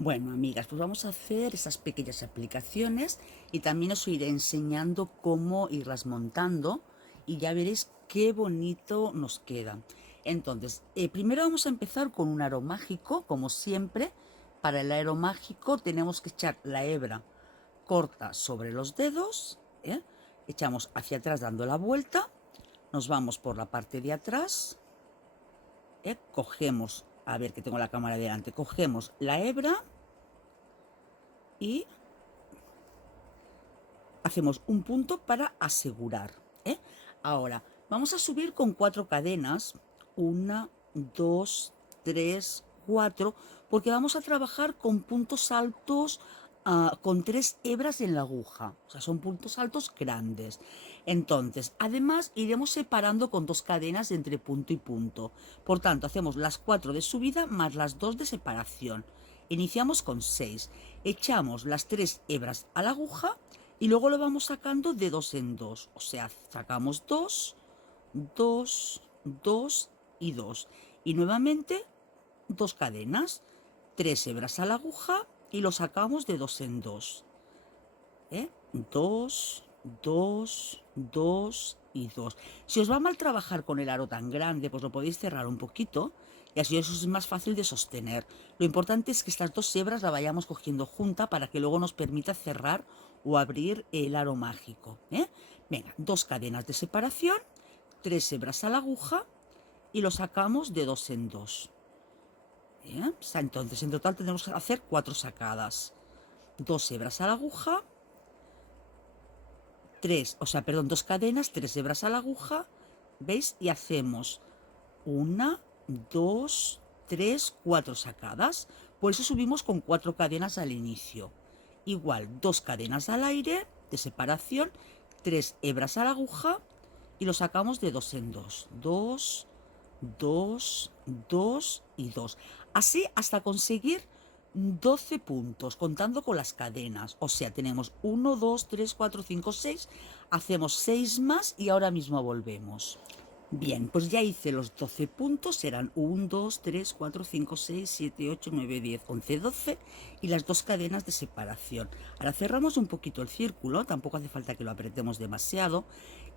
Bueno, amigas, pues vamos a hacer esas pequeñas aplicaciones y también os iré enseñando cómo irlas montando y ya veréis qué bonito nos queda. Entonces, primero vamos a empezar con un aro mágico, como siempre. Para el aro mágico tenemos que echar la hebra corta sobre los dedos, ¿eh? Echamos hacia atrás dando la vuelta, nos vamos por la parte de atrás, cogemos, a ver que tengo la cámara delante, cogemos la hebra y hacemos un punto para asegurar, ¿eh? Ahora vamos a subir con 4 cadenas, 1, 2, 3, 4, porque vamos a trabajar con puntos altos, con 3 hebras en la aguja, o sea, son puntos altos grandes. Entonces, además iremos separando con 2 cadenas entre punto y punto. Por tanto, hacemos las 4 de subida más las 2 de separación. Iniciamos con 6, echamos las 3 hebras a la aguja y luego lo vamos sacando de 2 en 2, o sea, sacamos 2, 2, 2 y 2. Y nuevamente 2 cadenas, 3 hebras a la aguja y lo sacamos de 2 en 2. 2, 2, 2 y 2. Si os va mal trabajar con el aro tan grande, pues lo podéis cerrar un poquito y así eso es más fácil de sostener. Lo importante es que estas 2 hebras la vayamos cogiendo junta para que luego nos permita cerrar o abrir el aro mágico. Venga, 2 cadenas de separación, 3 hebras a la aguja y lo sacamos de 2 en 2. Entonces en total tenemos que hacer 4 sacadas. 2 hebras a la aguja, 2 cadenas, 3 hebras a la aguja, ¿veis? Y hacemos 1, 2, 3, 4 sacadas. Por eso subimos con 4 cadenas al inicio. Igual, 2 cadenas al aire de separación, 3 hebras a la aguja y lo sacamos de 2 en 2. 2, 2, 2 y 2. Así hasta conseguir 12 puntos, contando con las cadenas. O sea, tenemos 1, 2, 3, 4, 5, 6. Hacemos 6 más y ahora mismo volvemos. Bien, pues ya hice los 12 puntos, serán 1, 2, 3, 4, 5, 6, 7, 8, 9, 10, 11, 12 y las 2 cadenas de separación. Ahora cerramos un poquito el círculo, tampoco hace falta que lo apretemos demasiado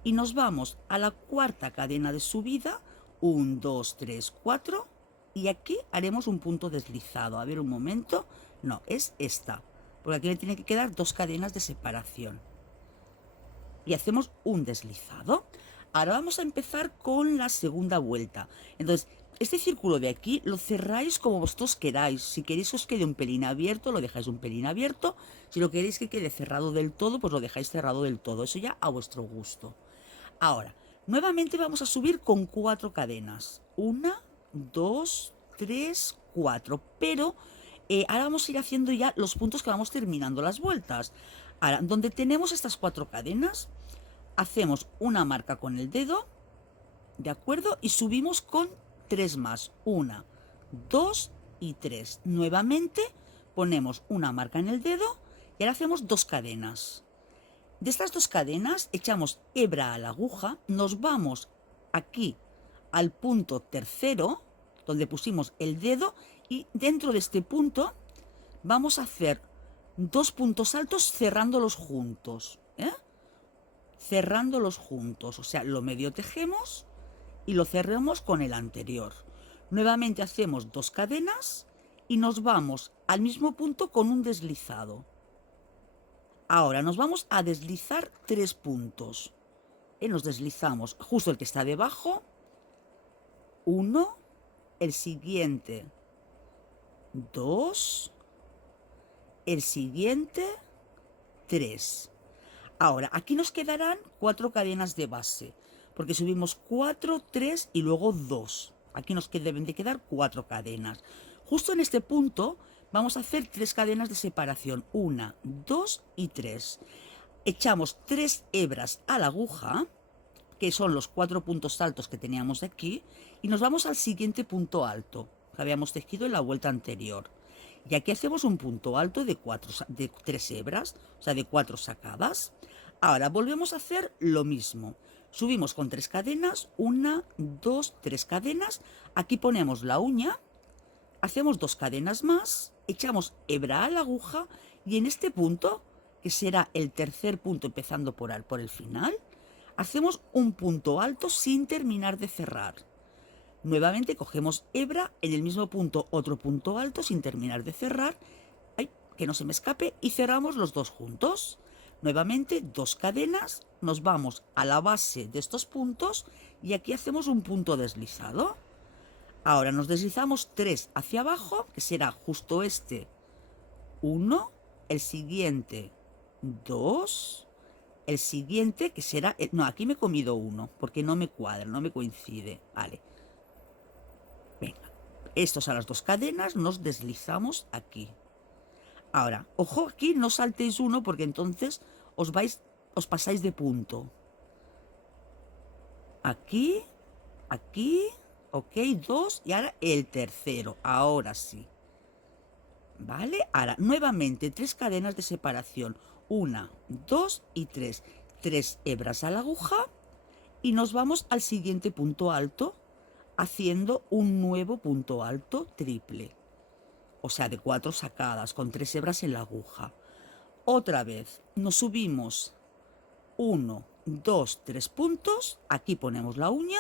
y nos vamos a la cuarta cadena de subida, 1, 2, 3, 4 y aquí haremos un punto deslizado. A ver un momento, no, es esta, porque aquí le tiene que quedar 2 cadenas de separación y hacemos un deslizado. Ahora vamos a empezar con la segunda vuelta. Entonces, este círculo de aquí lo cerráis como vosotros queráis. Si queréis que os quede un pelín abierto, lo dejáis un pelín abierto. Si lo queréis que quede cerrado del todo, pues lo dejáis cerrado del todo. Eso ya a vuestro gusto. Ahora, nuevamente vamos a subir con 4 cadenas. 1, 2, 3, 4. Pero ahora vamos a ir haciendo ya los puntos que vamos terminando las vueltas. Ahora, donde tenemos estas 4 cadenas, hacemos una marca con el dedo, ¿de acuerdo? Y subimos con 3 más. 1, 2 y 3. Nuevamente ponemos una marca en el dedo y ahora hacemos 2 cadenas. De estas 2 cadenas echamos hebra a la aguja, nos vamos aquí al punto tercero, donde pusimos el dedo, y dentro de este punto vamos a hacer 2 puntos altos cerrándolos juntos, cerrándolos juntos, o sea, lo medio tejemos y lo cerremos con el anterior. Nuevamente hacemos 2 cadenas y nos vamos al mismo punto con un deslizado. Ahora nos vamos a deslizar 3 puntos. Nos deslizamos justo el que está debajo, 1, el siguiente 2, el siguiente 3. Ahora, aquí nos quedarán 4 cadenas de base, porque subimos 4, 3 y luego 2. Aquí nos deben de quedar 4 cadenas. Justo en este punto vamos a hacer 3 cadenas de separación, 1, 2 y 3. Echamos 3 hebras a la aguja, que son los 4 puntos altos que teníamos aquí, y nos vamos al siguiente punto alto que habíamos tejido en la vuelta anterior. Y aquí hacemos un punto alto de 3 hebras, o sea, de 4 sacadas. Ahora volvemos a hacer lo mismo. Subimos con 3 cadenas, 1, 2, 3 cadenas. Aquí ponemos la uña, hacemos 2 cadenas más, echamos hebra a la aguja y en este punto, que será el tercer punto empezando por el final, hacemos un punto alto sin terminar de cerrar. Nuevamente cogemos hebra, en el mismo punto otro punto alto sin terminar de cerrar, ay, que no se me escape, y cerramos los dos juntos. Nuevamente 2 cadenas, nos vamos a la base de estos puntos y aquí hacemos un punto deslizado. Ahora nos deslizamos 3 hacia abajo, que será justo este 1, el siguiente 2, el siguiente que será, no, aquí me he comido 1 porque no me cuadra, no me coincide, vale. Venga, estos a las 2 cadenas nos deslizamos aquí. Ahora, ojo, aquí no saltéis 1 porque entonces os pasáis de punto. Aquí, aquí, ok, 2 y ahora el tercero, ahora sí. ¿Vale? Ahora, nuevamente 3 cadenas de separación, 1, 2 y 3. 3 hebras a la aguja y nos vamos al siguiente punto alto haciendo un nuevo punto alto triple. O sea, de 4 sacadas, con 3 hebras en la aguja. Otra vez, nos subimos 1, 2, 3 puntos, aquí ponemos la uña,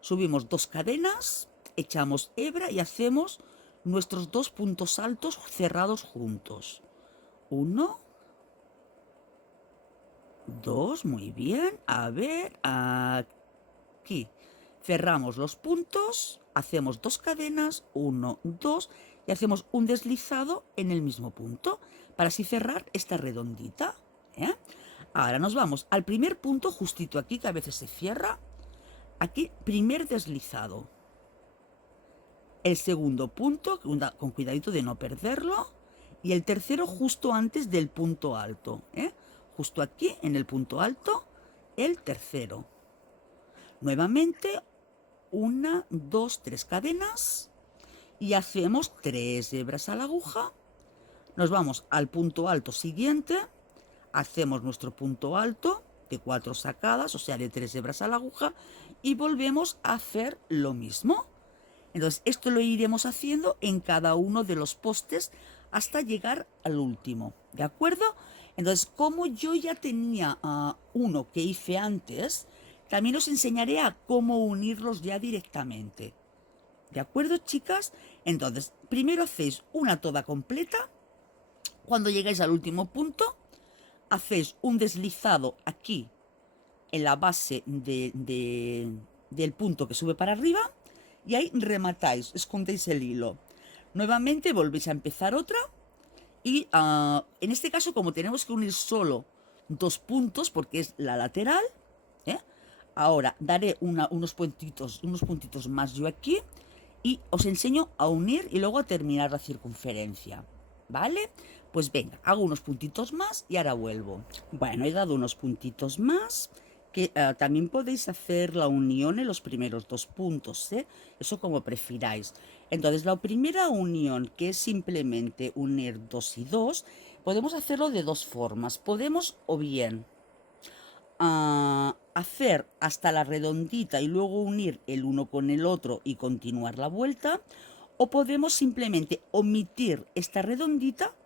subimos 2 cadenas, echamos hebra y hacemos nuestros 2 puntos altos cerrados juntos. 1, 2, muy bien, a ver, aquí. Cerramos los puntos, hacemos 2 cadenas, 1, 2 y hacemos un deslizado en el mismo punto para así cerrar esta redondita. Ahora nos vamos al primer punto justito aquí, que a veces se cierra. Aquí, primer deslizado. El segundo punto, con cuidadito de no perderlo. Y el tercero justo antes del punto alto. Justo aquí, en el punto alto, el tercero. Nuevamente, 1, 2, 3 cadenas. Y hacemos 3 hebras a la aguja. Nos vamos al punto alto siguiente. Hacemos nuestro punto alto de 4 sacadas, o sea, de 3 hebras a la aguja, y volvemos a hacer lo mismo. Entonces, esto lo iremos haciendo en cada uno de los postes hasta llegar al último, ¿de acuerdo? Entonces, como yo ya tenía uno que hice antes, también os enseñaré a cómo unirlos ya directamente. ¿De acuerdo, chicas? Entonces, primero hacéis una toda completa. Cuando llegáis al último punto, hacéis un deslizado aquí en la base del punto que sube para arriba y ahí rematáis, escondéis el hilo. Nuevamente volvéis a empezar otra y en este caso, como tenemos que unir solo 2 puntos porque es la lateral, ahora daré unos puntitos más yo aquí y os enseño a unir y luego a terminar la circunferencia, ¿vale? Pues venga, hago unos puntitos más y ahora vuelvo. Bueno, he dado unos puntitos más, que también podéis hacer la unión en los primeros 2 puntos, eso como prefiráis. Entonces, la primera unión, que es simplemente unir 2 y 2, podemos hacerlo de 2 formas. Podemos o bien hacer hasta la redondita y luego unir el uno con el otro y continuar la vuelta, o podemos simplemente omitir esta redondita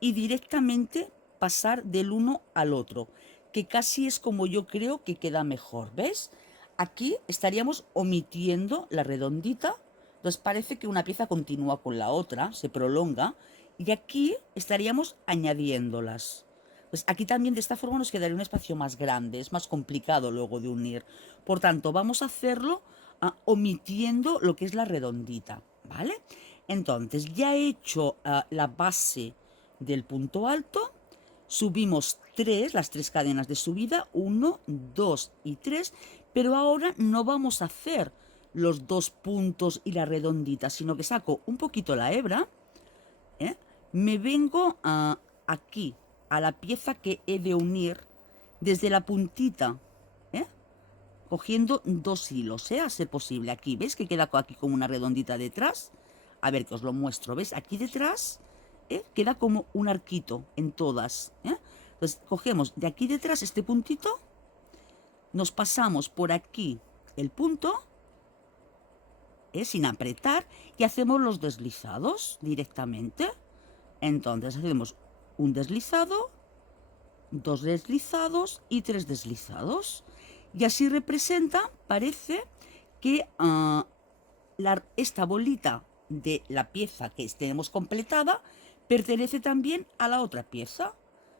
y directamente pasar del uno al otro, que casi es como yo creo que queda mejor, ¿ves? Aquí estaríamos omitiendo la redondita, entonces parece que una pieza continúa con la otra, se prolonga, y aquí estaríamos añadiéndolas. Pues aquí también de esta forma nos quedaría un espacio más grande, es más complicado luego de unir. Por tanto, vamos a hacerlo omitiendo lo que es la redondita, ¿vale? Entonces, ya he hecho la base del punto alto, subimos las 3 cadenas de subida, 1, 2 y 3, pero ahora no vamos a hacer los 2 puntos y la redondita, sino que saco un poquito la hebra, me vengo aquí, a la pieza que he de unir desde la puntita, cogiendo 2 hilos, a ser posible. Aquí, ¿veis que queda aquí como una redondita detrás? A ver, que os lo muestro, ¿ves? Aquí detrás queda como un arquito en todas. Entonces, cogemos de aquí detrás este puntito, nos pasamos por aquí el punto, sin apretar, y hacemos los deslizados directamente. Entonces hacemos un deslizado, 2 deslizados y 3 deslizados. Y así representa, parece que esta bolita de la pieza que tenemos completada pertenece también a la otra pieza.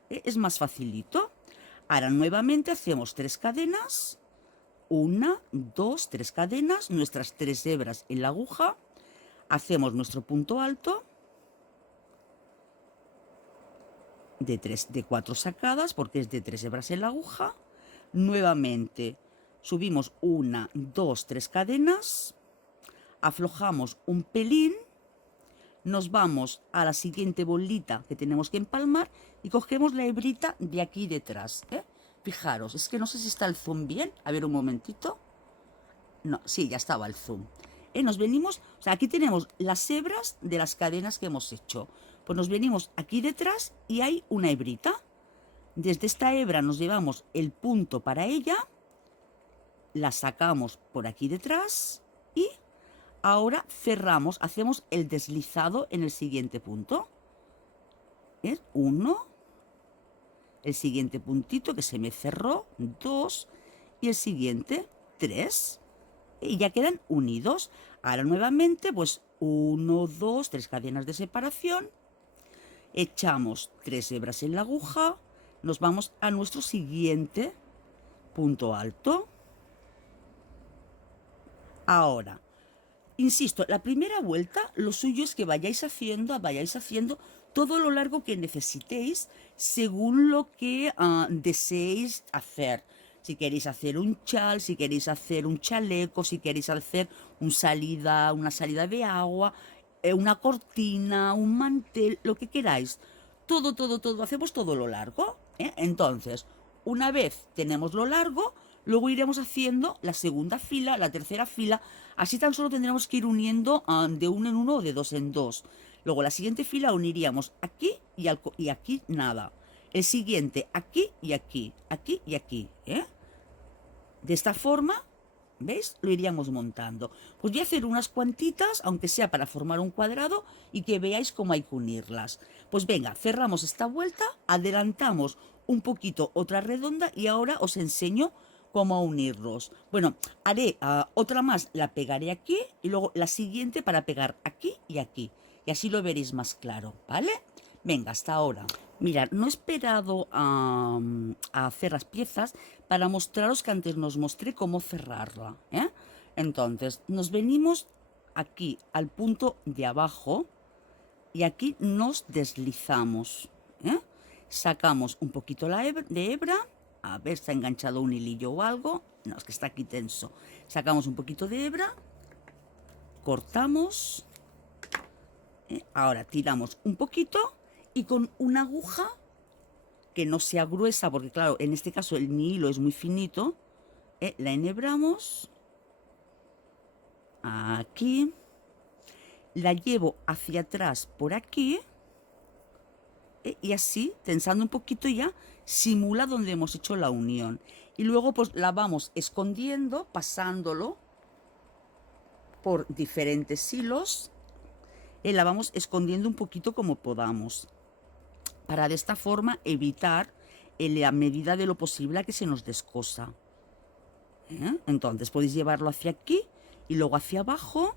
Es más facilito. Ahora nuevamente hacemos 3 cadenas. 1, 2, 3 cadenas, nuestras 3 hebras en la aguja. Hacemos nuestro punto alto de 4 sacadas, porque es de 3 hebras en la aguja. Nuevamente subimos 1, 2, 3 cadenas, aflojamos un pelín, nos vamos a la siguiente bolita que tenemos que empalmar y cogemos la hebrita de aquí detrás. Fijaros, es que no sé si está el zoom bien. A ver un momentito. No, sí, ya estaba el zoom. Nos venimos, o sea, aquí tenemos las hebras de las cadenas que hemos hecho. Pues nos venimos aquí detrás y hay una hebrita. Desde esta hebra nos llevamos el punto para ella, la sacamos por aquí detrás y ahora cerramos, hacemos el deslizado en el siguiente punto. ¿Es? 1, el siguiente puntito que se me cerró, 2 y el siguiente, 3. Y ya quedan unidos. Ahora nuevamente, pues 1, 2, 3 cadenas de separación. Echamos 3 hebras en la aguja. Nos vamos a nuestro siguiente punto alto. Ahora, insisto, la primera vuelta lo suyo es que vayáis haciendo todo lo largo que necesitéis según lo que deseéis hacer. Si queréis hacer un chal, si queréis hacer un chaleco, si queréis hacer una salida de agua, una cortina, un mantel, lo que queráis. Todo, hacemos todo lo largo. Entonces, una vez tenemos lo largo, luego iremos haciendo la segunda fila, la tercera fila, así tan solo tendremos que ir uniendo de uno en uno o de dos en dos. Luego la siguiente fila uniríamos aquí y aquí nada. El siguiente aquí y aquí, aquí y aquí. De esta forma, ¿veis? Lo iríamos montando. Pues voy a hacer unas cuantitas, aunque sea para formar un cuadrado y que veáis cómo hay que unirlas. Pues venga, cerramos esta vuelta, adelantamos un poquito otra redonda y ahora os enseño cómo unirlos. Bueno, haré otra más, la pegaré aquí y luego la siguiente para pegar aquí y aquí. Y así lo veréis más claro, ¿vale? Venga, hasta ahora. Mirad, no he esperado a hacer las piezas para mostraros que antes nos mostré cómo cerrarla. Entonces, nos venimos aquí al punto de abajo y aquí nos deslizamos. Sacamos un poquito de hebra. A ver, está enganchado un hilillo o algo. No, es que está aquí tenso. Sacamos un poquito de hebra. Cortamos. Ahora tiramos un poquito y con una aguja que no sea gruesa, porque claro, en este caso mi hilo es muy finito, la enhebramos aquí, la llevo hacia atrás por aquí y así, tensando un poquito ya, simula donde hemos hecho la unión. Y luego pues la vamos escondiendo, pasándolo por diferentes hilos, la vamos escondiendo un poquito como podamos, para de esta forma evitar en la medida de lo posible a que se nos descosa. Entonces podéis llevarlo hacia aquí y luego hacia abajo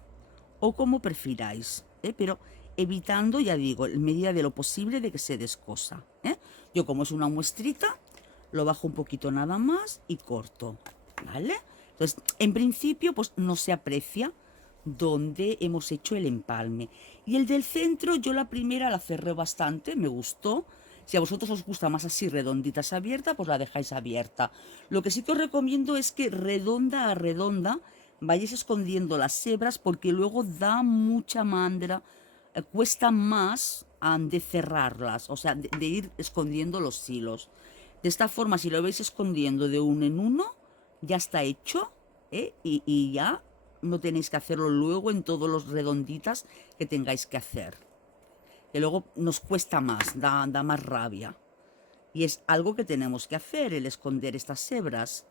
o como prefiráis, pero evitando, ya digo, en medida de lo posible de que se descosa. Yo, como es una muestrita, lo bajo un poquito nada más y corto, ¿vale? Entonces, en principio, pues no se aprecia donde hemos hecho el empalme. Y el del centro, yo la primera la cerré bastante, me gustó. Si a vosotros os gusta más así redonditas abierta, pues la dejáis abierta. Lo que sí que os recomiendo es que redonda a redonda vayáis escondiendo las hebras, porque luego da mucha mandra, cuesta más de cerrarlas, o sea, de ir escondiendo los hilos. De esta forma, si lo vais escondiendo de uno en uno, ya está hecho, y ya no tenéis que hacerlo luego en todos los redonditas que tengáis que hacer, que luego nos cuesta más, da más rabia. Y es algo que tenemos que hacer, el esconder estas hebras,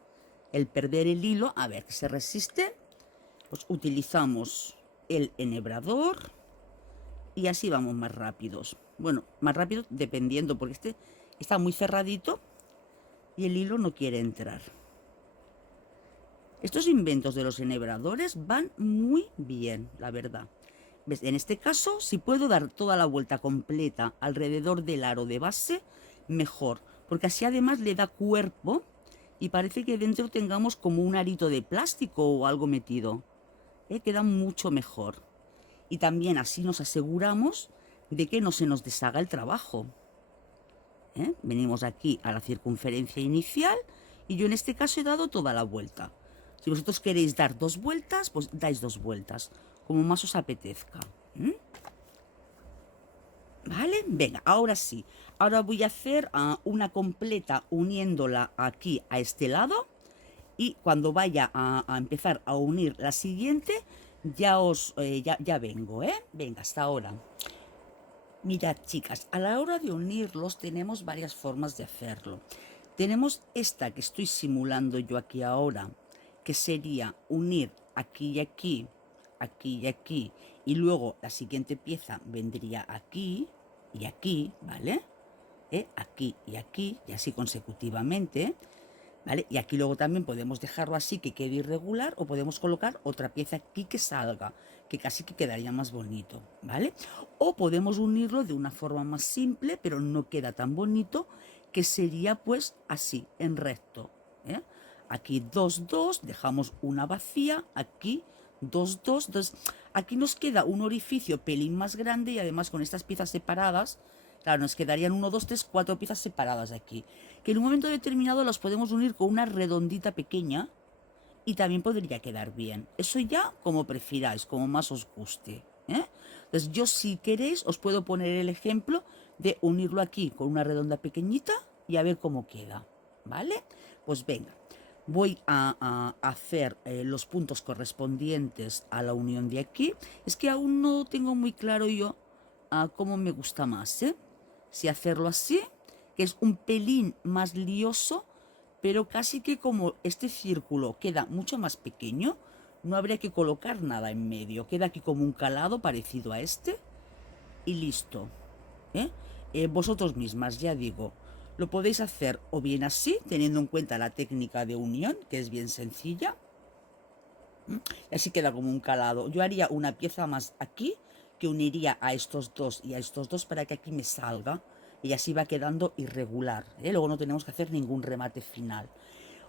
el perder el hilo. A ver, que se resiste, pues utilizamos el enhebrador y así vamos más rápidos. Bueno, más rápido dependiendo, porque este está muy cerradito y el hilo no quiere entrar. Estos inventos de los enhebradores van muy bien, la verdad. ¿Ves? En este caso, si puedo dar toda la vuelta completa alrededor del aro de base, mejor, porque así además le da cuerpo y parece que dentro tengamos como un arito de plástico o algo metido. Queda mucho mejor. Y también así nos aseguramos de que no se nos deshaga el trabajo. Venimos aquí a la circunferencia inicial y yo en este caso he dado toda la vuelta. Si vosotros queréis dar 2 vueltas, pues dais 2 vueltas, como más os apetezca. ¿Vale? Venga, ahora sí. Ahora voy a hacer una completa uniéndola aquí a este lado. Y cuando vaya a empezar a unir la siguiente, ya vengo, ¿eh? Venga, hasta ahora. Mirad, chicas, a la hora de unirlos tenemos varias formas de hacerlo. Tenemos esta que estoy simulando yo aquí ahora, que sería unir aquí y aquí, aquí y aquí, y luego la siguiente pieza vendría aquí y aquí, ¿vale? Aquí y aquí, y así consecutivamente, ¿vale? Y aquí luego también podemos dejarlo así que quede irregular o podemos colocar otra pieza aquí que salga, que casi que quedaría más bonito, ¿vale? O podemos unirlo de una forma más simple, pero no queda tan bonito, que sería pues así, en recto, ¿eh? Aquí 2, 2, dejamos una vacía, aquí 2, 2, 2. Aquí nos queda un orificio pelín más grande y además con estas piezas separadas, claro, nos quedarían 1, 2, 3, 4 piezas separadas aquí, que en un momento determinado las podemos unir con una redondita pequeña y también podría quedar bien. Eso ya como prefiráis, como más os guste, ¿eh? Entonces yo, si queréis, os puedo poner el ejemplo de unirlo aquí con una redonda pequeñita y a ver cómo queda, ¿vale? Pues venga, voy a hacer los puntos correspondientes a la unión de aquí. Es que aún no tengo muy claro yo cómo me gusta más, ¿eh? Si hacerlo así, que es un pelín más lioso, pero casi que como este círculo queda mucho más pequeño, no habría que colocar nada en medio. Queda aquí como un calado parecido a este y listo. ¿eh? Vosotros mismas, ya digo, lo podéis hacer o bien así, teniendo en cuenta la técnica de unión, que es bien sencilla. Y así queda como un calado. Yo haría una pieza más aquí, que uniría a estos dos y a estos dos para que aquí me salga. Y así va quedando irregular. Luego no tenemos que hacer ningún remate final.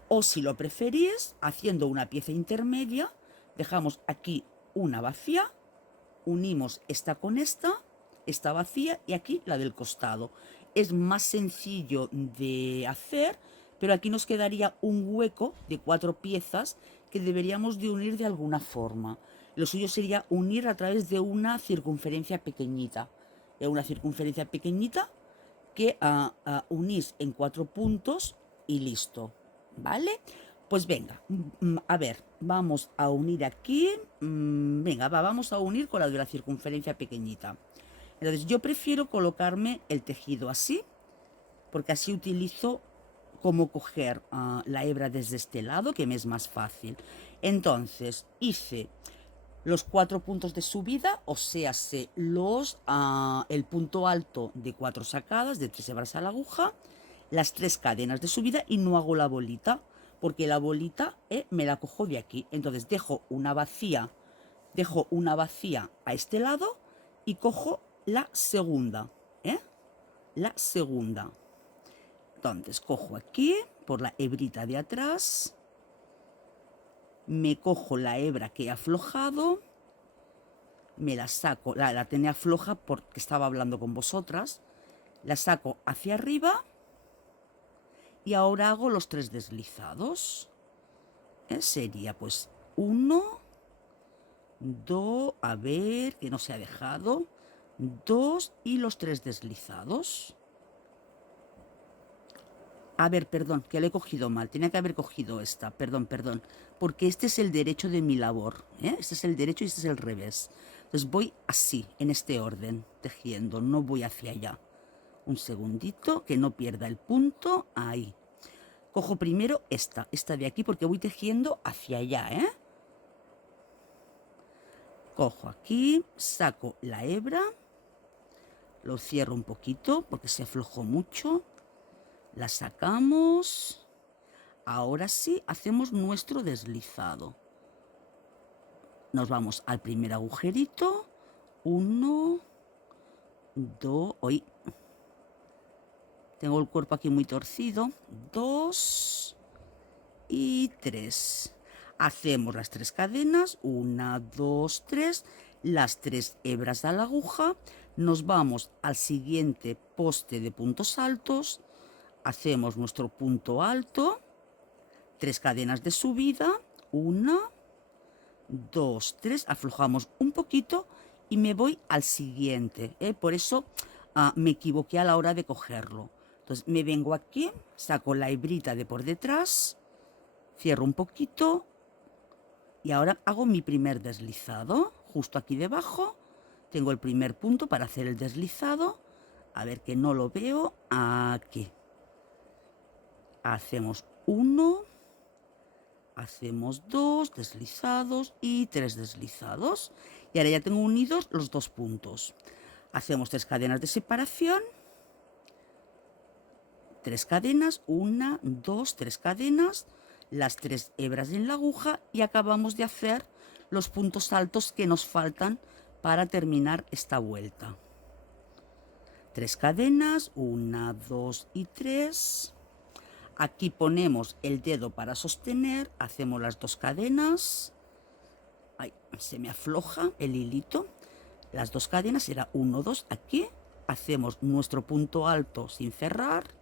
O si lo preferís, haciendo una pieza intermedia, dejamos aquí una vacía, unimos esta con esta vacía y aquí la del costado. Es más sencillo de hacer, pero aquí nos quedaría un hueco de 4 piezas que deberíamos de unir de alguna forma. Lo suyo sería unir a través de una circunferencia pequeñita. Una circunferencia pequeñita que unís en 4 puntos y listo. ¿Vale? Pues venga, a ver, vamos a unir aquí. Venga, vamos a unir con la de la circunferencia pequeñita. Entonces yo prefiero colocarme el tejido así, porque así utilizo como coger la hebra desde este lado, que me es más fácil. Entonces hice los 4 puntos de subida, o sea, el punto alto de 4 sacadas, de 3 hebras a la aguja, las 3 cadenas de subida y no hago la bolita, porque la bolita me la cojo de aquí. Entonces dejo una vacía a este lado y cojo la segunda, la segunda. Entonces cojo aquí por la hebrita de atrás, me cojo la hebra que he aflojado, me la saco, la tenía floja porque estaba hablando con vosotras, la saco hacia arriba y ahora hago los 3 deslizados. Sería pues 1, 2, a ver, que no se ha dejado, 2 y los 3 deslizados. A ver, perdón, que le he cogido mal. Tenía que haber cogido esta. Perdón. Porque este es el derecho de mi labor. Este es el derecho y este es el revés. Entonces voy así, en este orden, tejiendo. No voy hacia allá. Un segundito, que no pierda el punto. Ahí. Cojo primero esta de aquí, porque voy tejiendo hacia allá, Cojo aquí, saco la hebra, Lo cierro un poquito porque se aflojó mucho. La sacamos. Ahora sí, hacemos nuestro deslizado. Nos vamos al primer agujerito. 1, 2, hoy tengo el cuerpo aquí muy torcido. 2 y 3. Hacemos las 3 cadenas. 1, 2, 3. Las 3 hebras de la aguja. Nos vamos al siguiente poste de puntos altos. Hacemos nuestro punto alto. 3 cadenas de subida. 1, 2, 3. Aflojamos un poquito y me voy al siguiente. Por eso me equivoqué a la hora de cogerlo. Entonces me vengo aquí, saco la hebrita de por detrás, cierro un poquito y ahora hago mi primer deslizado. Justo aquí debajo tengo el primer punto para hacer el deslizado. A ver, que no lo veo. Aquí. Hacemos 1, hacemos 2 deslizados y 3 deslizados. Y ahora ya tengo unidos los 2 puntos. Hacemos 3 cadenas de separación. 3 cadenas, 1, 2, 3 cadenas, las 3 hebras en la aguja y acabamos de hacer los puntos altos que nos faltan para terminar esta vuelta. 3 cadenas, 1, 2 y 3. Aquí ponemos el dedo para sostener, hacemos las 2 cadenas. Ay, se me afloja el hilito. Las 2 cadenas será 1, 2, aquí. Hacemos nuestro punto alto sin cerrar.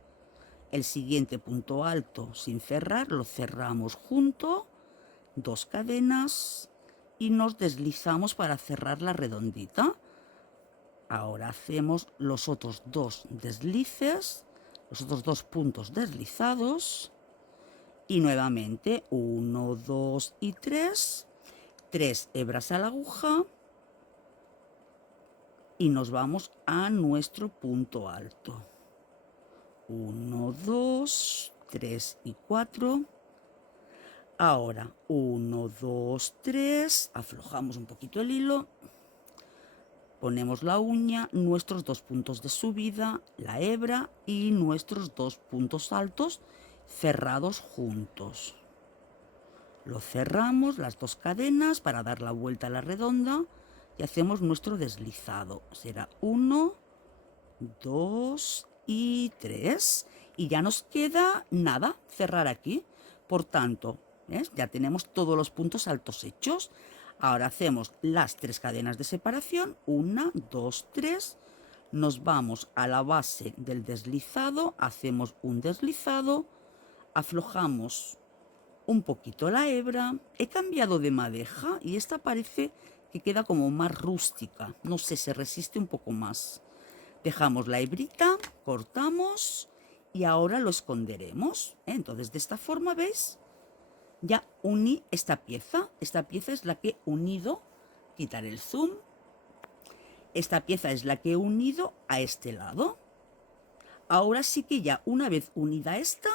El siguiente punto alto sin cerrar, lo cerramos junto, 2 cadenas y nos deslizamos para cerrar la redondita. Ahora hacemos los otros 2 deslices, los otros 2 puntos deslizados y nuevamente 1, 2 y 3, 3 hebras a la aguja y nos vamos a nuestro punto alto. 1, 2, 3 y 4. Ahora 1, 2, 3. Aflojamos un poquito el hilo. Ponemos la uña, nuestros 2 puntos de subida, la hebra y nuestros 2 puntos altos cerrados juntos. Lo cerramos, las 2 cadenas para dar la vuelta a la redonda y hacemos nuestro deslizado. Será 1, 2 y 3 y ya nos queda nada, cerrar aquí. Por tanto, ¿ves? Ya tenemos todos los puntos altos hechos. Ahora hacemos las 3 cadenas de separación, 1, 2, 3. Nos vamos a la base del deslizado, hacemos un deslizado, aflojamos un poquito la hebra. He cambiado de madeja y esta parece que queda como más rústica, no sé, se resiste un poco más. Dejamos la hebrita, cortamos y ahora lo esconderemos. Entonces, de esta forma, ¿veis? Ya uní esta pieza. Esta pieza es la que he unido. Quitar el zoom. Esta pieza es la que he unido a este lado. Ahora sí que ya una vez unida esta,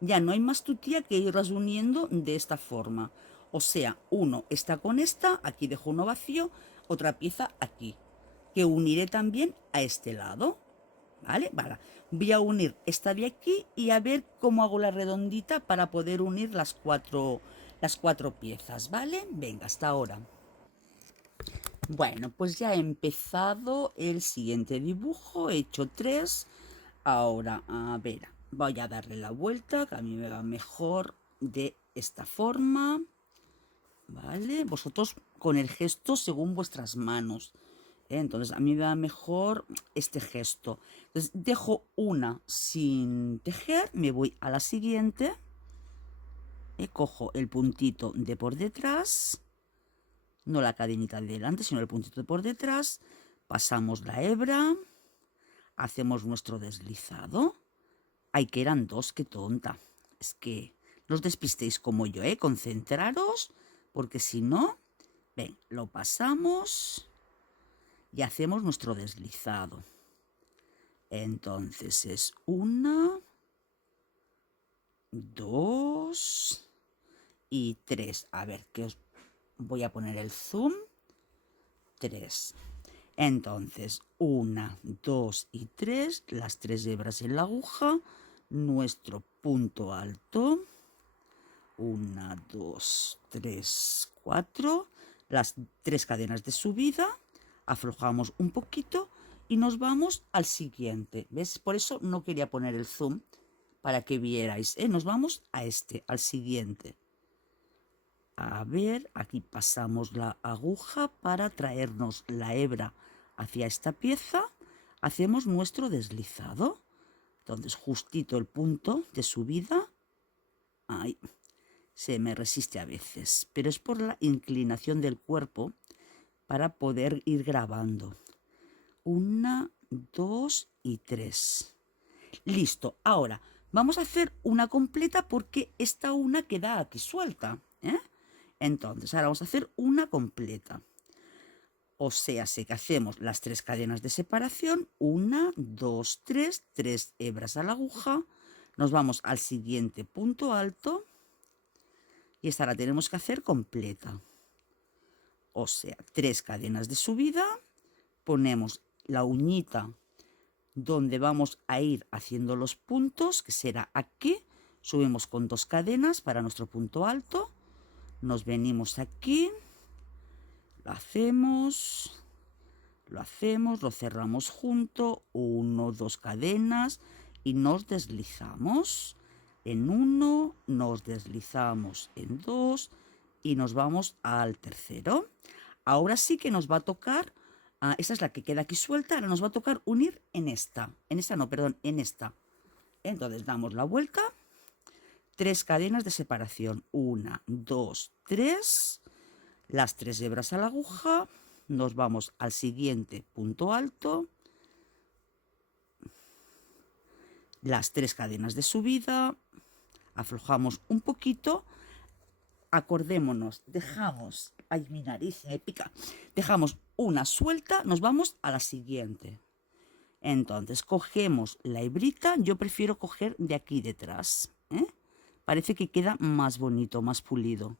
ya no hay más tutía que irlas uniendo de esta forma. O sea, uno está con esta, aquí dejo uno vacío, otra pieza aquí, que uniré también a este lado, ¿vale? Vale. Voy a unir esta de aquí y a ver cómo hago la redondita para poder unir las cuatro piezas, ¿vale? Venga, hasta ahora. Bueno, pues ya he empezado el siguiente dibujo, he hecho 3. Ahora, a ver, voy a darle la vuelta, que a mí me va mejor de esta forma, ¿vale? Vosotros con el gesto según vuestras manos. Entonces a mí me va mejor este gesto. Entonces dejo una sin tejer, me voy a la siguiente, cojo el puntito de por detrás, no la cadenita de delante, sino el puntito de por detrás, pasamos la hebra, hacemos nuestro deslizado. Ay, que eran 2, qué tonta. Es que no os despistéis como yo, concentraros, porque si no, ven, lo pasamos y hacemos nuestro deslizado. Entonces es 1, 2 y 3. A ver, que os voy a poner el zoom. 3. Entonces, 1, 2 y 3, las 3 hebras en la aguja, nuestro punto alto, 1, 2, 3, 4, las 3 cadenas de subida, aflojamos un poquito y nos vamos al siguiente. ¿Ves? Por eso no quería poner el zoom para que vierais. Nos vamos a este, al siguiente. A ver, aquí pasamos la aguja para traernos la hebra hacia esta pieza. Hacemos nuestro deslizado. Entonces, justito el punto de subida. Ahí. Se me resiste a veces, pero es por la inclinación del cuerpo para poder ir grabando. 1, 2 y 3. Listo. Ahora, vamos a hacer una completa porque esta una queda aquí suelta. Entonces, ahora vamos a hacer una completa. O sea, sé que hacemos las 3 cadenas de separación. 1, 2, 3, 3 hebras a la aguja. Nos vamos al siguiente punto alto. Y esta la tenemos que hacer completa. O sea, 3 cadenas de subida. Ponemos la uñita donde vamos a ir haciendo los puntos, que será aquí. Subimos con 2 cadenas para nuestro punto alto. Nos venimos aquí. Lo cerramos junto. 1, 2 cadenas y nos deslizamos. En 1, nos deslizamos en 2 y nos vamos al tercero. Ahora sí que nos va a tocar, esta es la que queda aquí suelta, ahora nos va a tocar unir en esta. En esta no, perdón, en esta. Entonces damos la vuelta, 3 cadenas de separación. 1, 2, 3, las 3 hebras a la aguja, nos vamos al siguiente punto alto, las 3 cadenas de subida, aflojamos un poquito, acordémonos, dejamos, ay mi nariz me pica, dejamos una suelta, nos vamos a la siguiente. Entonces cogemos la hebrita, yo prefiero coger de aquí detrás, parece que queda más bonito, más pulido.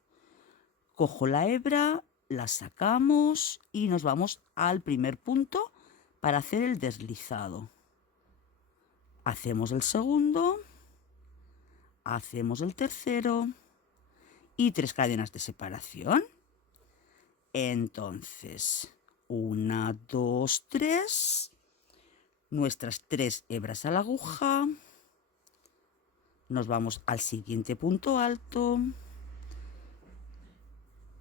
Cojo la hebra, la sacamos y nos vamos al primer punto para hacer el deslizado. Hacemos el segundo, hacemos el tercero y 3 cadenas de separación. Entonces, 1, 2, 3, nuestras 3 hebras a la aguja, nos vamos al siguiente punto alto,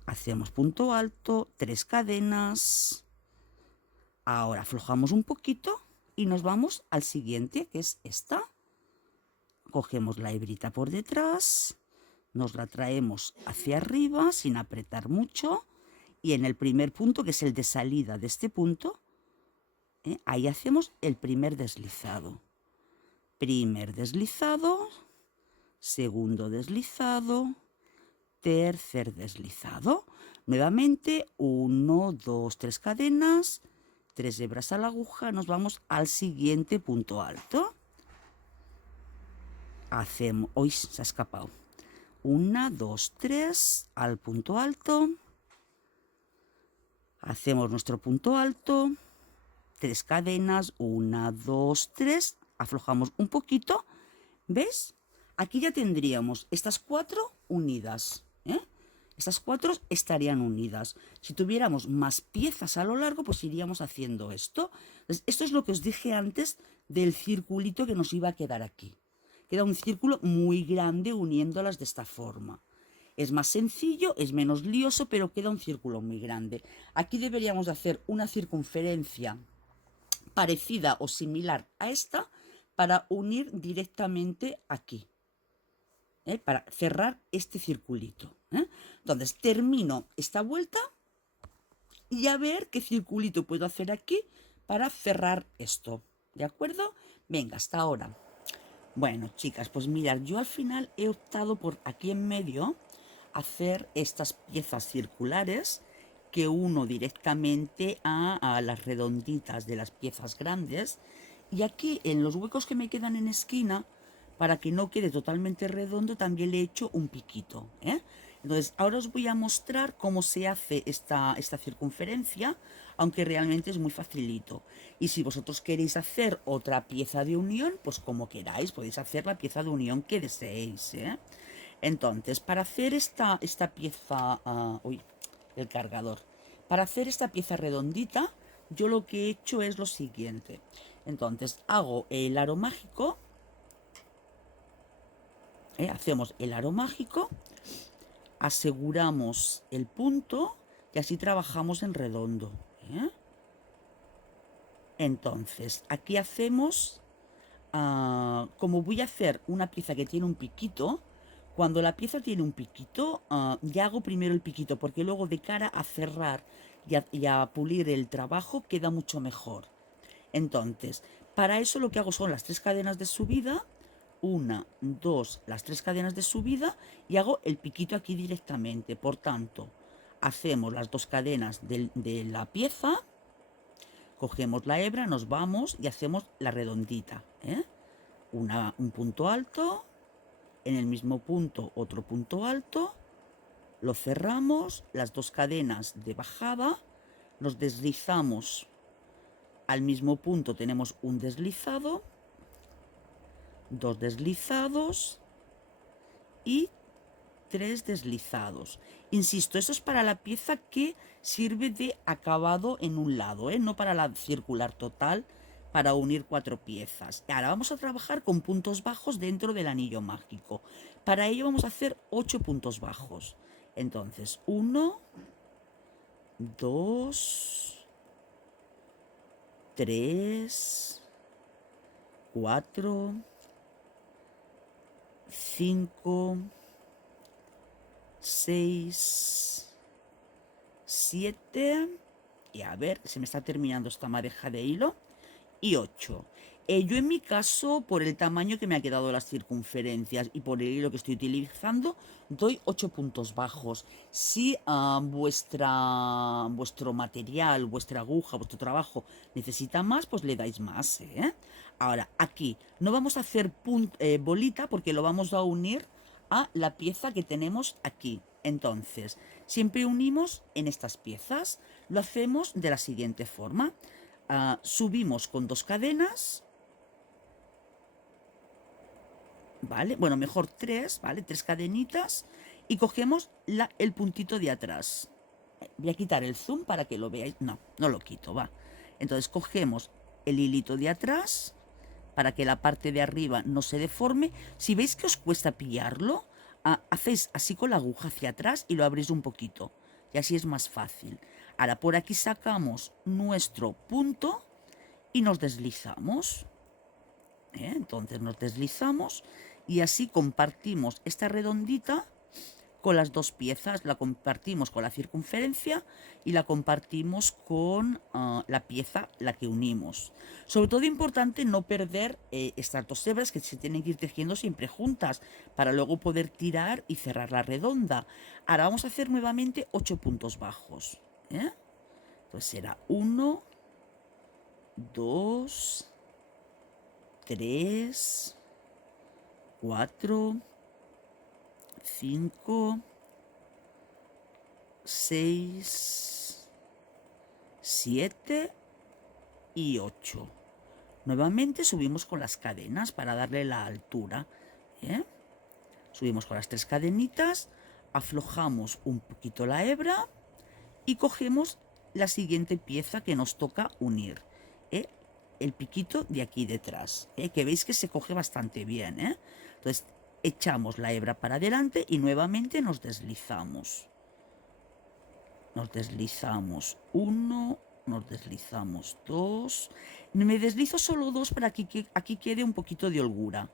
hacemos punto alto, 3 cadenas, ahora aflojamos un poquito y nos vamos al siguiente, que es esta. Cogemos la hebrita por detrás, nos la traemos hacia arriba sin apretar mucho y en el primer punto, que es el de salida de este punto, ahí hacemos el primer deslizado. Primer deslizado, segundo deslizado, tercer deslizado. Nuevamente 1, 2, 3 cadenas, 3 hebras a la aguja, nos vamos al siguiente punto alto. Hacemos, hoy se ha escapado. 1, 2, 3 al punto alto. Hacemos nuestro punto alto, 3 cadenas, 1, 2, 3, aflojamos un poquito, ¿ves? Aquí ya tendríamos estas 4 unidas, Estas 4 estarían unidas. Si tuviéramos más piezas a lo largo, pues iríamos haciendo esto. Entonces, esto es lo que os dije antes del circulito que nos iba a quedar aquí. Queda un círculo muy grande uniéndolas de esta forma. Es más sencillo, es menos lioso, pero queda un círculo muy grande. Aquí deberíamos de hacer una circunferencia parecida o similar a esta para unir directamente aquí, para cerrar este circulito. Entonces termino esta vuelta y a ver qué circulito puedo hacer aquí para cerrar esto. ¿De acuerdo? Venga, hasta ahora. Bueno, chicas, pues mirad, yo al final he optado por aquí en medio hacer estas piezas circulares que uno directamente a las redonditas de las piezas grandes, y aquí en los huecos que me quedan en esquina, para que no quede totalmente redondo, también le he hecho un piquito, Entonces, ahora os voy a mostrar cómo se hace esta circunferencia, aunque realmente es muy facilito. Y si vosotros queréis hacer otra pieza de unión, pues como queráis, podéis hacer la pieza de unión que deseéis, ¿eh? Entonces, para hacer esta pieza... uy, el cargador. Para hacer esta pieza redondita, yo lo que he hecho es lo siguiente. Entonces, hago el aro mágico. Hacemos el aro mágico, aseguramos el punto y así trabajamos en redondo. Entonces, aquí hacemos, como voy a hacer una pieza que tiene un piquito, cuando la pieza tiene un piquito, ya hago primero el piquito, porque luego de cara a cerrar y a pulir el trabajo queda mucho mejor. Entonces, para eso lo que hago son las 3 cadenas de subida, una, dos, las 3 cadenas de subida y hago el piquito aquí directamente. Por tanto, hacemos las 2 cadenas de la pieza, cogemos la hebra, nos vamos y hacemos la redondita. Un punto alto, en el mismo punto otro punto alto, lo cerramos, las 2 cadenas de bajada, nos deslizamos al mismo punto, tenemos un deslizado, 2 deslizados y 3 deslizados. Insisto, eso es para la pieza que sirve de acabado en un lado, no para la circular total, para unir 4 piezas. Ahora vamos a trabajar con puntos bajos dentro del anillo mágico. Para ello vamos a hacer 8 puntos bajos. Entonces, 1, 2, 3, 4, 5, 6, 7, y a ver, se me está terminando esta madeja de hilo, y 8. Yo en mi caso, por el tamaño que me ha quedado las circunferencias y por el hilo que estoy utilizando, doy 8 puntos bajos. Si vuestro material, vuestra aguja, vuestro trabajo necesita más, pues le dais más, ¿eh? Ahora, aquí no vamos a hacer bolita porque lo vamos a unir a la pieza que tenemos aquí. Entonces, siempre unimos en estas piezas. Lo hacemos de la siguiente forma. Subimos con 2 cadenas, ¿vale? Bueno, mejor 3, ¿vale? 3 cadenitas y cogemos el puntito de atrás. Voy a quitar el zoom para que lo veáis. No, no lo quito, va. Entonces cogemos el hilito de atrás para que la parte de arriba no se deforme. Si veis que os cuesta pillarlo, hacéis así con la aguja hacia atrás y lo abrís un poquito. Y así es más fácil. Ahora por aquí sacamos nuestro punto y nos deslizamos. Entonces nos deslizamos y así compartimos esta redondita con las 2 piezas. La compartimos con la circunferencia y la compartimos con la pieza, la que unimos. Sobre todo importante no perder estas 2 hebras que se tienen que ir tejiendo siempre juntas para luego poder tirar y cerrar la redonda. Ahora vamos a hacer nuevamente 8 puntos bajos. Entonces será 1, 2, 3, 4, 5, 6, 7 y 8. Nuevamente subimos con las cadenas para darle la altura. Subimos con las 3 cadenitas, aflojamos un poquito la hebra y cogemos la siguiente pieza que nos toca unir. El piquito de aquí detrás, que veis que se coge bastante bien. Entonces echamos la hebra para adelante y nuevamente nos deslizamos. Nos deslizamos 1, nos deslizamos 2. Me deslizo solo 2 para que aquí quede un poquito de holgura.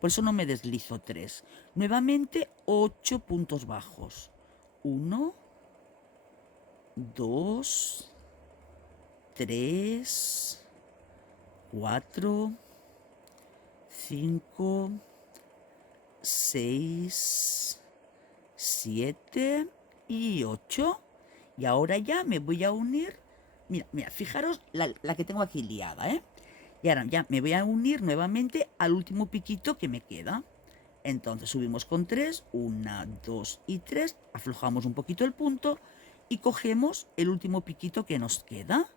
Por eso no me deslizo 3. Nuevamente 8 puntos bajos. 1, 2, 3, 4, 5, 6, 7 y 8. Y ahora ya me voy a unir. Mira, fijaros la que tengo aquí liada, Y ahora ya me voy a unir nuevamente al último piquito que me queda. Entonces subimos con 3, 1, 2 y 3, aflojamos un poquito el punto y cogemos el último piquito que nos queda.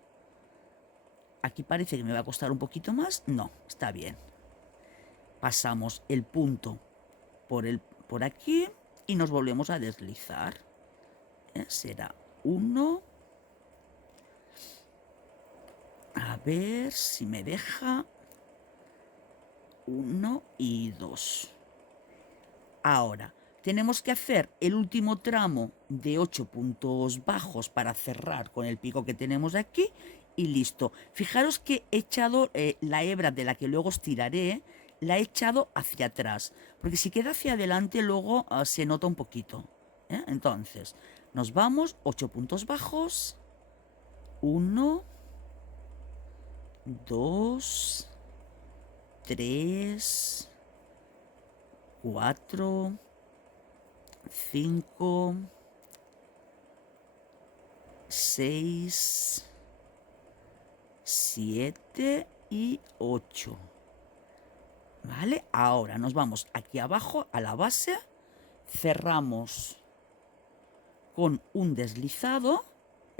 Aquí parece que me va a costar un poquito más, no, está bien. Pasamos el punto por aquí y nos volvemos a deslizar. Será 1. A ver si me deja. 1 y 2. Ahora, tenemos que hacer el último tramo de 8 puntos bajos para cerrar con el pico que tenemos aquí y listo. Fijaros que he echado la hebra de la que luego os tiraré, la he echado hacia atrás, porque si queda hacia adelante luego se nota un poquito. Entonces, nos vamos, 8 puntos bajos, 1, 2, 3, 4, 5, 6, 7 y 8. ¿Vale? Ahora nos vamos aquí abajo a la base, cerramos con un deslizado,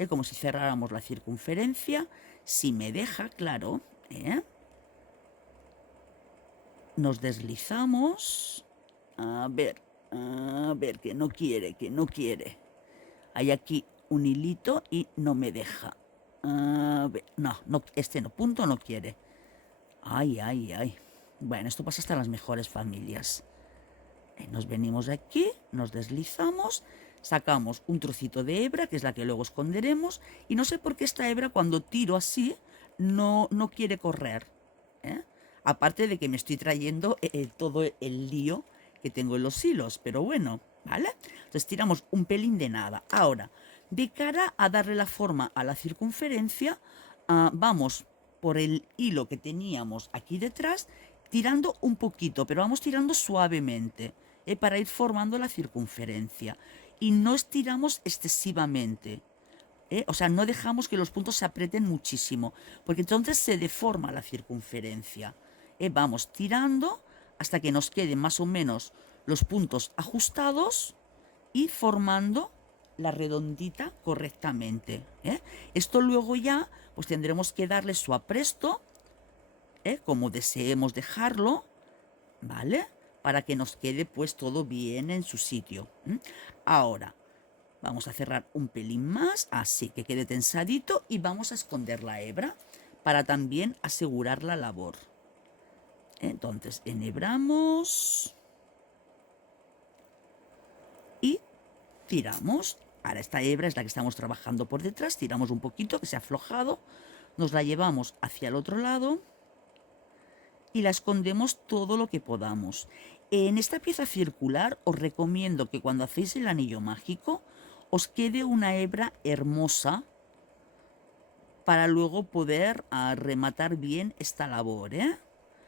como si cerráramos la circunferencia, si me deja, claro, nos deslizamos, a ver, que no quiere. Hay aquí un hilito y no me deja. A ver, no, este no, punto no quiere. Ay. Bueno, esto pasa hasta en las mejores familias. Nos venimos aquí, nos deslizamos, sacamos un trocito de hebra, que es la que luego esconderemos, y no sé por qué esta hebra cuando tiro así no quiere correr. Aparte de que me estoy trayendo todo el lío que tengo en los hilos, pero bueno, ¿vale? Entonces tiramos un pelín de nada. Ahora, de cara a darle la forma a la circunferencia, vamos por el hilo que teníamos aquí detrás, tirando un poquito, pero vamos tirando suavemente, para ir formando la circunferencia. Y no estiramos excesivamente. O sea, no dejamos que los puntos se aprieten muchísimo, porque entonces se deforma la circunferencia. Vamos tirando hasta que nos queden más o menos los puntos ajustados y formando la redondita correctamente. Esto luego ya pues tendremos que darle su apresto, como deseemos dejarlo, ¿vale? Para que nos quede pues todo bien en su sitio. Ahora vamos a cerrar un pelín más, así que quede tensadito, y vamos a esconder la hebra para también asegurar la labor. Entonces enhebramos y tiramos. Ahora esta hebra es la que estamos trabajando por detrás, tiramos un poquito que se ha aflojado, nos la llevamos hacia el otro lado y la escondemos todo lo que podamos. En esta pieza circular os recomiendo que cuando hacéis el anillo mágico os quede una hebra hermosa para luego poder rematar bien esta labor.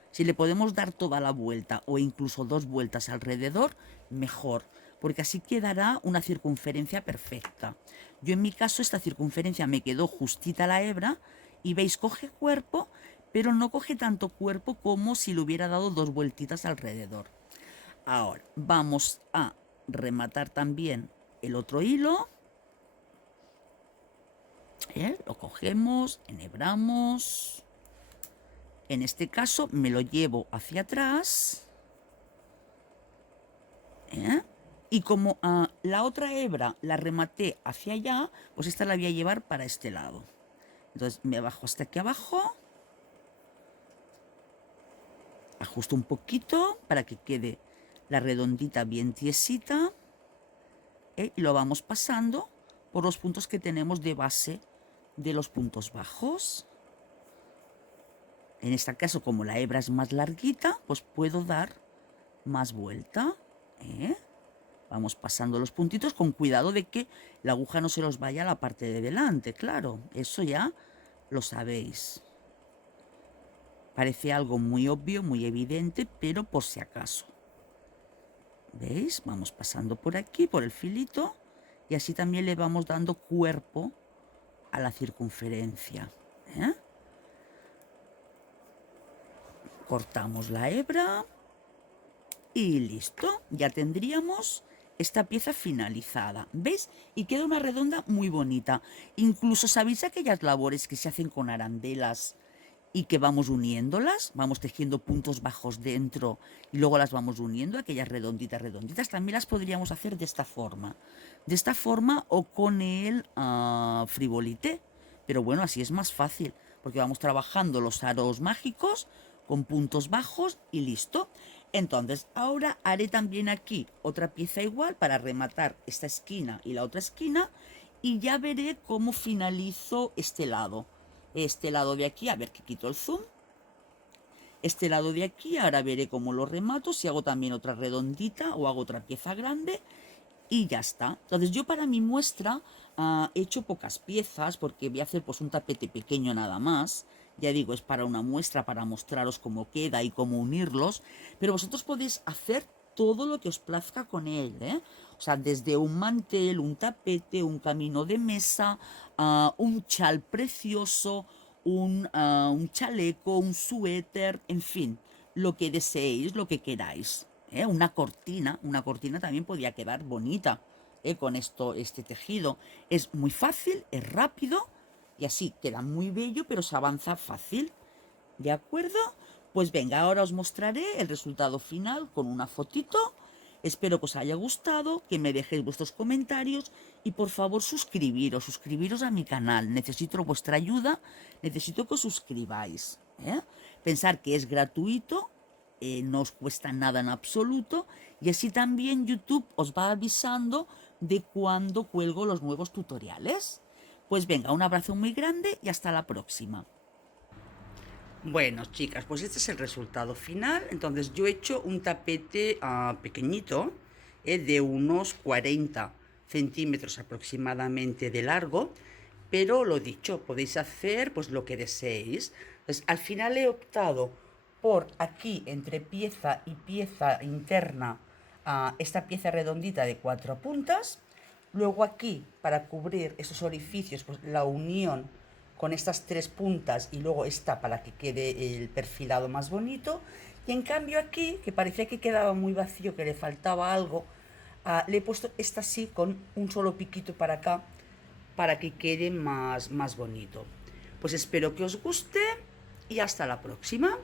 Si le podemos dar toda la vuelta o incluso 2 vueltas alrededor, mejor, porque así quedará una circunferencia perfecta. Yo en mi caso esta circunferencia me quedó justita la hebra y veis, coge cuerpo, pero no coge tanto cuerpo como si le hubiera dado 2 vueltitas alrededor. Ahora vamos a rematar también el otro hilo. Lo cogemos, enhebramos. En este caso me lo llevo hacia atrás. Y como la otra hebra la rematé hacia allá, pues esta la voy a llevar para este lado. Entonces me bajo hasta aquí abajo. Ajusto un poquito para que quede la redondita bien tiesita. Y lo vamos pasando por los puntos que tenemos de base de los puntos bajos. En este caso, como la hebra es más larguita, pues puedo dar más vuelta. Vamos pasando los puntitos con cuidado de que la aguja no se los vaya a la parte de delante, claro, eso ya lo sabéis. Parece algo muy obvio, muy evidente, pero por si acaso. ¿Veis? Vamos pasando por aquí, por el filito, y así también le vamos dando cuerpo a la circunferencia. Cortamos la hebra Y listo, ya tendríamos esta pieza finalizada, ¿veis? Y queda una redonda muy bonita. Incluso, ¿sabéis aquellas labores que se hacen con arandelas y que vamos uniéndolas? Vamos tejiendo puntos bajos dentro y luego las vamos uniendo, aquellas redonditas, redonditas. También las podríamos hacer de esta forma. De esta forma o con el frivolité. Pero bueno, así es más fácil, porque vamos trabajando los aros mágicos con puntos bajos y listo. Entonces, ahora haré también aquí otra pieza igual para rematar esta esquina y la otra esquina y ya veré cómo finalizo este lado. Este lado de aquí, a ver que quito el zoom. Este lado de aquí, ahora veré cómo lo remato, si hago también otra redondita o hago otra pieza grande y ya está. Entonces yo para mi muestra he hecho pocas piezas porque voy a hacer pues un tapete pequeño nada más. Ya digo, es para una muestra, para mostraros cómo queda y cómo unirlos. Pero vosotros podéis hacer todo lo que os plazca con él, ¿eh? O sea, desde un mantel, un tapete, un camino de mesa, un chal precioso, un chaleco, un suéter, en fin, lo que deseéis, lo que queráis. Una cortina también podría quedar bonita con esto, este tejido. Es muy fácil, es rápido y así queda muy bello, pero se avanza fácil. ¿De acuerdo? Pues venga, ahora os mostraré el resultado final con una fotito. Espero que os haya gustado, que me dejéis vuestros comentarios y por favor suscribiros a mi canal. Necesito vuestra ayuda, necesito que os suscribáis. Pensar que es gratuito, no os cuesta nada en absoluto y así también YouTube os va avisando de cuando cuelgo los nuevos tutoriales. Pues venga, un abrazo muy grande y hasta la próxima. Bueno, chicas, pues este es el resultado final. Entonces yo he hecho un tapete pequeñito, de unos 40 centímetros aproximadamente de largo, pero lo dicho, podéis hacer pues lo que deseéis. Entonces, al final he optado por aquí, entre pieza y pieza interna, esta pieza redondita de 4 puntas. Luego aquí, para cubrir esos orificios, pues la unión con estas 3 puntas y luego esta para que quede el perfilado más bonito. Y en cambio aquí, que parecía que quedaba muy vacío, que le faltaba algo, le he puesto esta así con un solo piquito para acá para que quede más bonito. Pues espero que os guste y hasta la próxima.